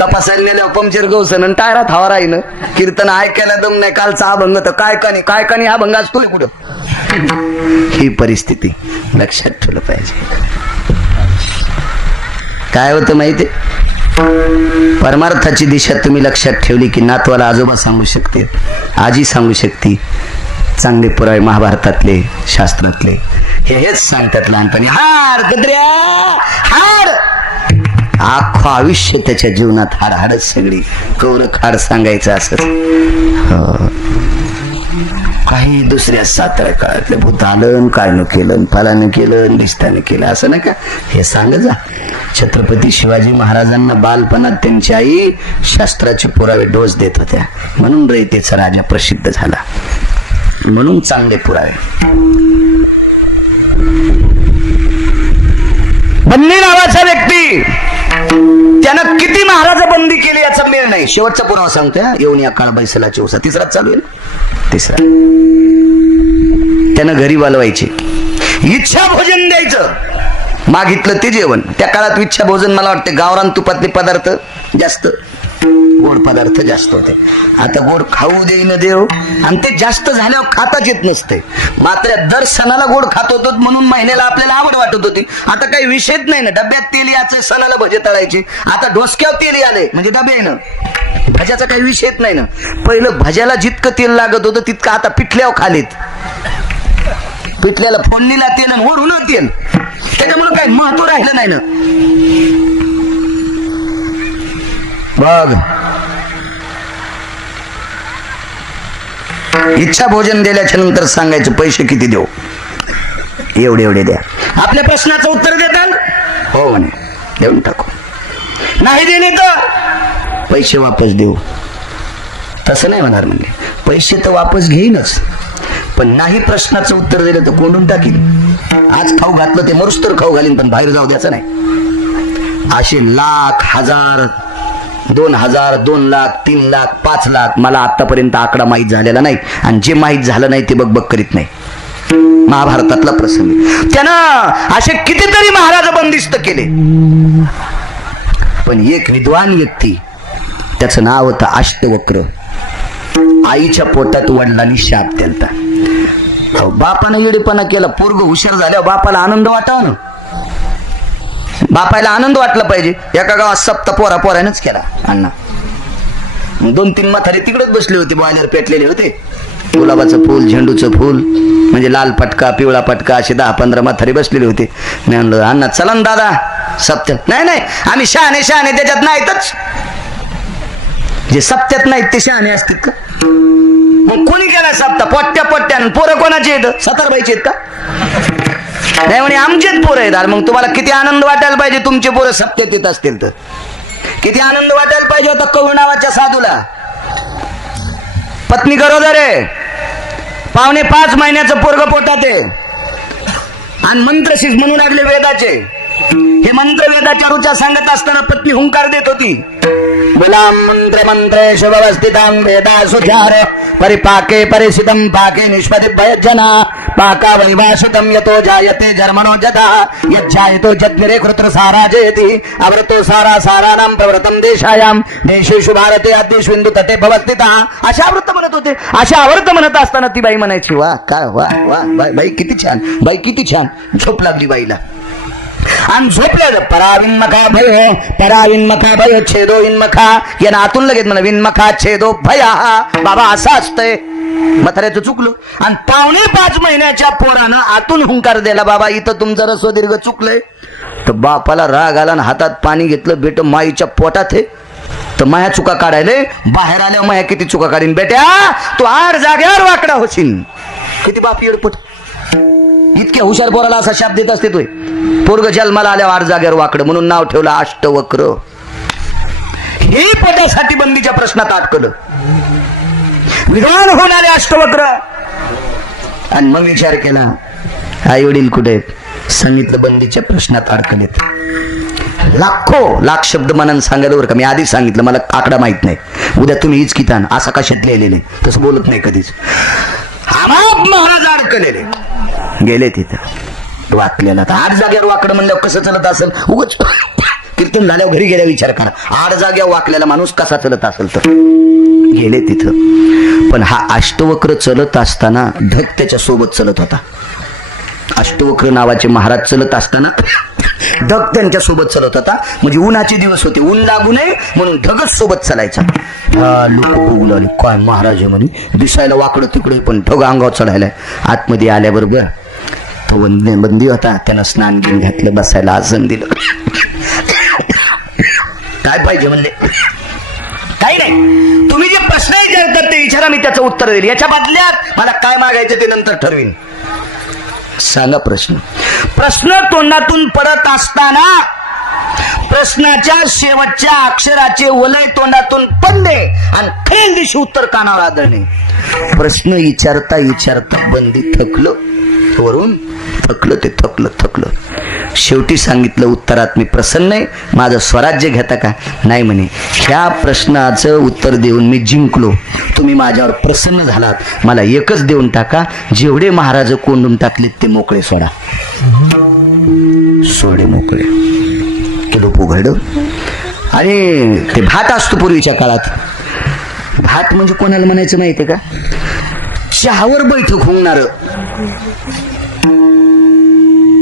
तपासायला नेल्यावर पंक्चर गवसन आणि टायरात हवा राहीन, कीर्तन ऐकायला दम नाही. कालचा अभंग तर काय कानी अभंग असतो कुठं. ही परिस्थिती लक्षात ठेवलं पाहिजे. काय होतं माहिती? परमार्थाची दिशा तुम्ही लक्षात ठेवली की नातवाला आजोबा सांगू शकते, आजी सांगू शकते. चांगले पुरावे महाभारतातले, शास्त्रातले हेच सांगतात लहानपणी. हार गद्र्या हार. अख्खं आयुष्य त्याच्या जीवनात हार हाडच सगळी कौरक हार सांगायचं असं. काही दुसऱ्या 7व्या काळातल्या भूतालन काय न केलं, फलानं केलं, निष्ठानं केलं असं नका. हे सांग जा. छत्रपती शिवाजी महाराजांना बालपणात त्यांची आई शास्त्राचे पुरावे डोस देत होत्या म्हणून रयतेचा राजा प्रसिद्ध झाला. म्हणून चांगले पुरावे. बंदी नावाचा व्यक्ती त्यानं किती महाराज बंदी केली याचा मेळ नाही. शेवटचा पुरावा सांगतोय. येऊन या काळ बैसलाची उसा. तिसराच चालू आहे. तिसरा त्यानं घरी बोलवायचे, इच्छा भोजन द्यायचं, मागितलं ते जेवण. त्या काळात इच्छा भोजन मला वाटते गावरान तुपातले पदार्थ जास्त, गोड पदार्थ जास्त होते. आता गोड खाऊ देईन देव आणि ते जास्त झाल्यावर खाताच येत नसते. मात्र दर सणाला गोड खात होतो म्हणून महिन्याला आपल्याला आवड वाटत होती. आता काही विषयच नाही ना. डब्यात तेल याचे, सणाला भजे तळायचे. आता डोसक्यावर तेल आले म्हणजे डबे आहे ना. भज्याचा काही विषयच नाही ना. पहिलं भज्याला जितकं तेल लागत होतं तितकं आता पिठल्यावर खालीत. पिठल्याला फोडणीला तेल आणि ओढून तेल, त्याच्यामुळे काही महत्व राहिलं नाही ना. बघ, इच्छा भोजन दिल्याच्या नंतर सांगायचं पैसे किती देऊ, एवढे एवढे द्या. आपल्या प्रश्नाचं उत्तर देताल हो म्हणे, देऊन टाकू. नाही दिले तर पैसे वापस देऊ. तसं नाही म्हणणार. म्हणजे पैसे तर वापस घेईनच, पण नाही प्रश्नाचं उत्तर दिलं तर कोंडून टाकीन. आज खाऊ घातलं ते मरुस तर खाऊ घालीन, पण बाहेर जाऊ द्यायचं नाही. असे लाख, हजार, 2000, 2 लाख, 3 लाख, 5 लाख मला आतापर्यंत आकडा माहीत झालेला नाही. आणि जे माहीत झालं नाही ते बघ करीत नाही. महाभारतातला प्रसंग. त्यानं असे कितीतरी महाराज बंदिस्त केले. पण एक विद्वान व्यक्ती, त्याचं नाव होतं अष्टवक्र. आईच्या पोटात वडिलांनी शाप दिलता. बापानं येडेपणा केला. पोरग हुशार झाल्यावर बापाला आनंद वाटावा ना. बापायला आनंद वाटला पाहिजे. एका गावात सप्ता पोरानेच केला अण्णा. 2-3 म्हातारे तिकडेच बसले होते, बॉयलर पेटलेले होते. गुलाबाचं फुल, झेंडूचं फुल, म्हणजे लाल पटका, पिवळा पटका, असे 10-15 म्हातारे बसलेले होते. मी म्हणलं अण्णा चला ना दादा सप्त्यात. नाही आम्ही शहाणे त्याच्यात नाहीतच. जे सप्त्यात नाहीत ते शहाणे असतात का? मग कोणी केला सप्ता? पोट्ट्यान. पोरं कोणाचे आहेत? सतरबाईचे आहेत का? नाही म्हणे आमचेच पोरं आहेत. मग तुम्हाला किती आनंद वाटायला पाहिजे तुमचे पोरं सप्त्यात येत असतील तर. किती आनंद वाटायला पाहिजे होता कवळ नावाच्या साधूला. पत्नी गरोदर आहे, 5.5 महिन्याचं पोरग पोटात आहे, आणि मंत्रशीस म्हणू लागले वेदाचे. हे मंत्र वेदाच्या रुचा सांगत असताना पत्नी हुंकार देत होती. बोला मंत्रेषु व्यवस्थितां वेदा सुचार परिपाके परिसितं पाके निष्पदि भयजना पाका वैवासुतं यतो जायते जर्मणो जता यज्जायतो जत्मिरे कृत्र सारा जयति अवृतो सारा सारानां प्रवृतं देशायां देशेषु भारते अद्येष्विंदु तटे भवस्थिता. अशा व्रत म्हणत होते. अशा व्रत म्हणत असताना ती बाई म्हणायची वा काय वा बाई किती छान, बाई किती छान. झोप लागली बाईला आणि झोपल्या. पराविन्मखा भय छेदो इन्मखा. या आतून लगेच म्हणा विन्मखा छेदो भया. बाबा असं असतंय. म्हाताऱ्याचं चुकलं. आणि 5.5 महिन्याच्या पोरानं आतून हुंकार दिला, बाबा इथं तुमचं रस्व दीर्घ चुकलंय. तर बापाला राग आला आणि हातात पाणी घेतलं. बेट माईच्या पोटात आहे तर माया चुका काढायले. बाहेर आल्यावर माया किती चुका काढीन. बेट्या तू 8 जागेवर वाकडा होशील. किती बाप येडपट. इतक्या हुशार पोराला असा शाप देत असते तोय. पोरग जन्माला आल्यावर 8 जागेवर वाकडं म्हणून नाव ठेवलं अष्टवक्र. हे पदासाठी बंदीच्या प्रश्नात अटकलं. विद्वान होऊन आले अष्टवक्र. आणि मग विचार केला आई वडील कुठे आहेत? सांगितलं बंदीच्या प्रश्नात अडकलेत. लाख शब्द मनानं सांगायला बरं का. मी आधीच सांगितलं मला आकडा माहित नाही. उद्या तुम्ही हीच कितान असा कशात लिहिलेले तसं बोलत नाही कधीच. महाराज अडकलेले गेले तिथं वाकलेला. 8 जागेवर वाकडं म्हणल्यावर कसं चलत असेल? उगाच कीर्तन झाल्यावर घरी गेल्या विचार करा. 8 जागेवर वाकलेला माणूस कसा चलत असेल तर. गेले तिथं. पण हा अष्टवक्र चलत असताना ढग त्याच्या सोबत चलत होता. अष्टवक्र नावाचे महाराज चलत असताना ढग त्यांच्या सोबत चलत होता. म्हणजे उन्हाचे दिवस होते, ऊन लागू नये म्हणून ढगच सोबत चालायचा. लोक बघू लागले काय महाराज आहे म्हणे. दिसायला वाकडं तिकडे पण ढग अंगावर चढायलाय. आतमध्ये आल्याबरोबर तो बंदी होता. त्यानं स्नान घेऊन घातलं, बसायला आसन दिलं. काय पाहिजे म्हणले? काही नाही. तुम्ही जे प्रश्न विचारतात ते विचारा, मी त्याचं उत्तर देईल. याच्या बदल्यात मला काय मागायचं ते नंतर ठरवीन. सांगा प्रश्न. प्रश्न तोंडातून पडत असताना प्रश्नाच्या शेवटच्या अक्षराचे वलय तोंडातून पडले आणि खऱ्या दिवशी उत्तर कानावर आदळणे. प्रश्न विचारता बंदी थकलं. वरून थकलं. शेवटी सांगितलं उत्तरात मी प्रसन्न आहे. माझं स्वराज्य घेता का? नाही म्हणे. ह्या प्रश्नाचं उत्तर देऊन मी जिंकलो. तुम्ही माझ्यावर प्रसन्न झालात. मला एकच देऊन टाका. जेवढे महाराज कोंडून टाकलेत ते मोकळे सोडा. सोडे मोकळे केलो पुघड. आणि ते भात असतो पूर्वीच्या काळात. भात म्हणजे कोणाला म्हणायचं माहितीये का? चहावर बैठक होणार.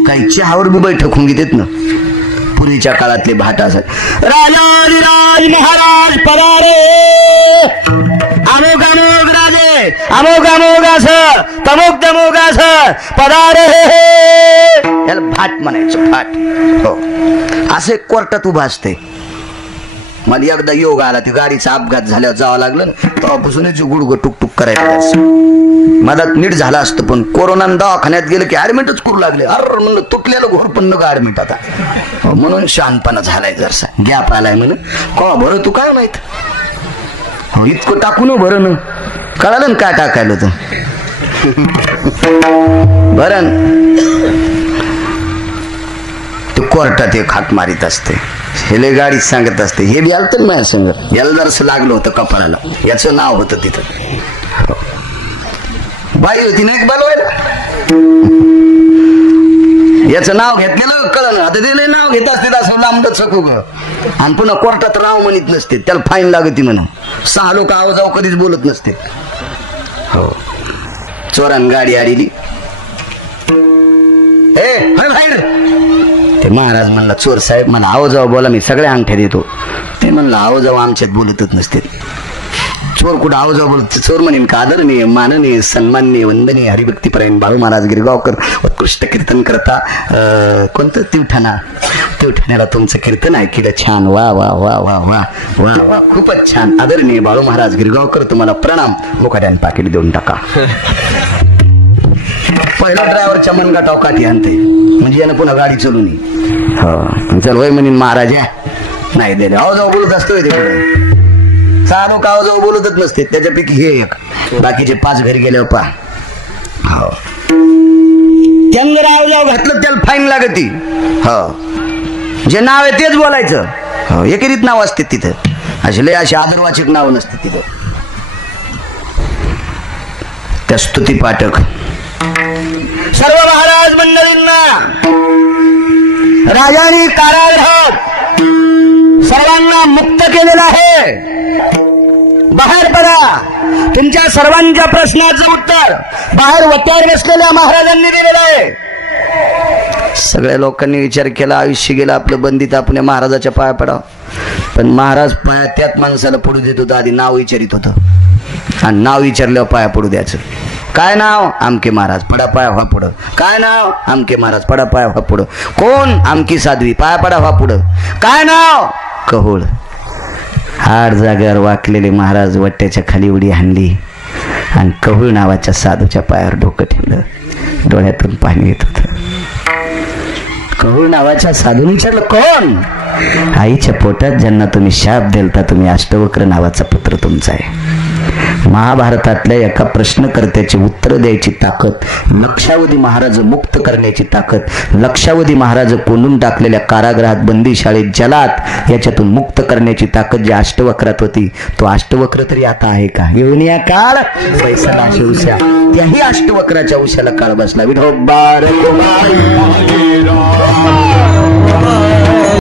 काही चहावर बी बैठक होऊन घेतात ना पूर्वीच्या काळातले भाट असत. राजाधिराज महाराज पधारे. अमोक अमोक राजे अमोक असं तमोक असं पधारे. याला भाट म्हणायचं. भाट हो. असे कोर्टात उभा असते. मला एकदा योग आला. ती गाडीचा अपघात झाल्यावर जावं लागलं. तेव्हापासूनच गुडगं टुकटुक करायला. मला नीट झाला असतं पण कोरोनानं दवाखान्यात गेलं की ऍडमिटच करू लागले. अरे म्हणलं तुटलेलं घोर पण नको ऍडमिट आता. म्हणून शांतपणा झालाय. जरसा गॅप आलाय म्हणून का बरं तू काय माहित. इतकं टाकून बरं न कळालं ना काय टाकायला तर बरं. तू कोर्टात एक हात मारित असते. हेले गाडीत सांगत असते. हे बी आलं तर माझ्या संग. याला जरासं लागलं होतं कपाळाला. याचं नाव होतं तिथं. बाई होती ना एक बोलवायला. याचं नाव घेतलेलं कळलं. आता ते नाव घेत असते असं लांबच सकू ग. आणि पुन्हा कोर्टात राव म्हणत नसते, त्याला फाईन लागते म्हणून. 6 लोक आवाजाव कधीच बोलत नसते. हो, चोरान गाडी आडीली. ते महाराज म्हणला, चोर साहेब मला आवाजाव बोला, मी सगळ्या अंगठ्या देतो. ते म्हणलं आवाजाव आमच्यात बोलतच नसते. चोर कुठं आवाजाव बोलत. चोर म्हणेन का आदरणीय माननीय सन्माननीय वंदनीय हरिभक्तीपरायण बाळू महाराज गिरगावकर उत्कृष्ट कीर्तन करता. कोणतं तिवठाण्याला तुमचं कीर्तन ऐकलं छान. वा वा वा वा वा वा वा, खूपच छान. आदरणीय बाळू महाराज गिरगावकर तुम्हाला प्रणाम. मुखाट्याने पाकिट देऊन टाका. पहिला ड्रायव्हरच्या मनगाटाव काठी आणते म्हणजे यानं पुन्हा गाडी चालू नये. हो चल वय म्हणीन महाराज नाही दे आवाजाव बोलत असतोय ते पुढे. 6 लोक आवाजाव बोलतच नसते, त्याच्यापैकी हे एक. बाकीचे 5 घरी गेल्यावर पहा. हो, त्यानं जर आवाजाव घातलं त्याला फाईन लागती. हो, जे नाव आहे तेच बोलायचं. हो, एकेरीत नाव असते तिथं, असे लय असे आदरवाचक नाव नसते तिथं. त्या स्तुती पाठक सर्व महाराज मंडळींना राजाने कारागृहात सर्वांना मुक्त केलेलं आहे. बाहेर पडा. तुमच्या सर्वांच्या प्रश्नाचं उत्तर बाहेर वट्यावर बसलेल्या महाराजांनी दिलेलं आहे. सगळ्या लोकांनी विचार केला, आयुष्य गेलं आपलं बंदीत, आपण महाराजाच्या पाया पडावं. पण महाराज पाया त्यात माणसाला पडू देत होता. आधी नाव विचारित होतं, आणि नाव विचारल्यावर पाया पडू द्यायचं. काय नाव? आमके महाराज. पडा पाया व्हा पुढं. काय नाव? आमके महाराज. पडा पाया व्हा पुढं. कोण? आमकी साध्वी. पाया पडा व्हा पुढं. काय नाव? कहोळ. हाड जाग्यावर वाकलेले महाराज वट्याच्या खाली उडी हाणली आणि कहोळ नावाच्या साधूच्या पायावर डोकं ठेवलं. डोळ्यातून पाणी येत होतं. कहोळ नावाच्या साधूने विचारलं, कोण? आईच्या पोटात ज्यांना तुम्ही शाप दिलता, तुम्ही अष्टवक्र नावाचा पुत्र तुमचा आहे. महाभारतातल्या एका प्रश्नकर्त्याची उत्तर द्यायची ताकद, लक्षावधी महाराज मुक्त करण्याची ताकद, लक्षावधी महाराज कोंडून टाकलेल्या कारागृहात, बंदीशाळेत, जलात याच्यातून मुक्त करण्याची ताकद जी अष्टवक्रात होती, तो अष्टवक्र तरी आता आहे का? येऊन या काळ पैसा शिवस्या, त्याही अष्टवक्राच्या उशाला काळ बसला. विठोबा रे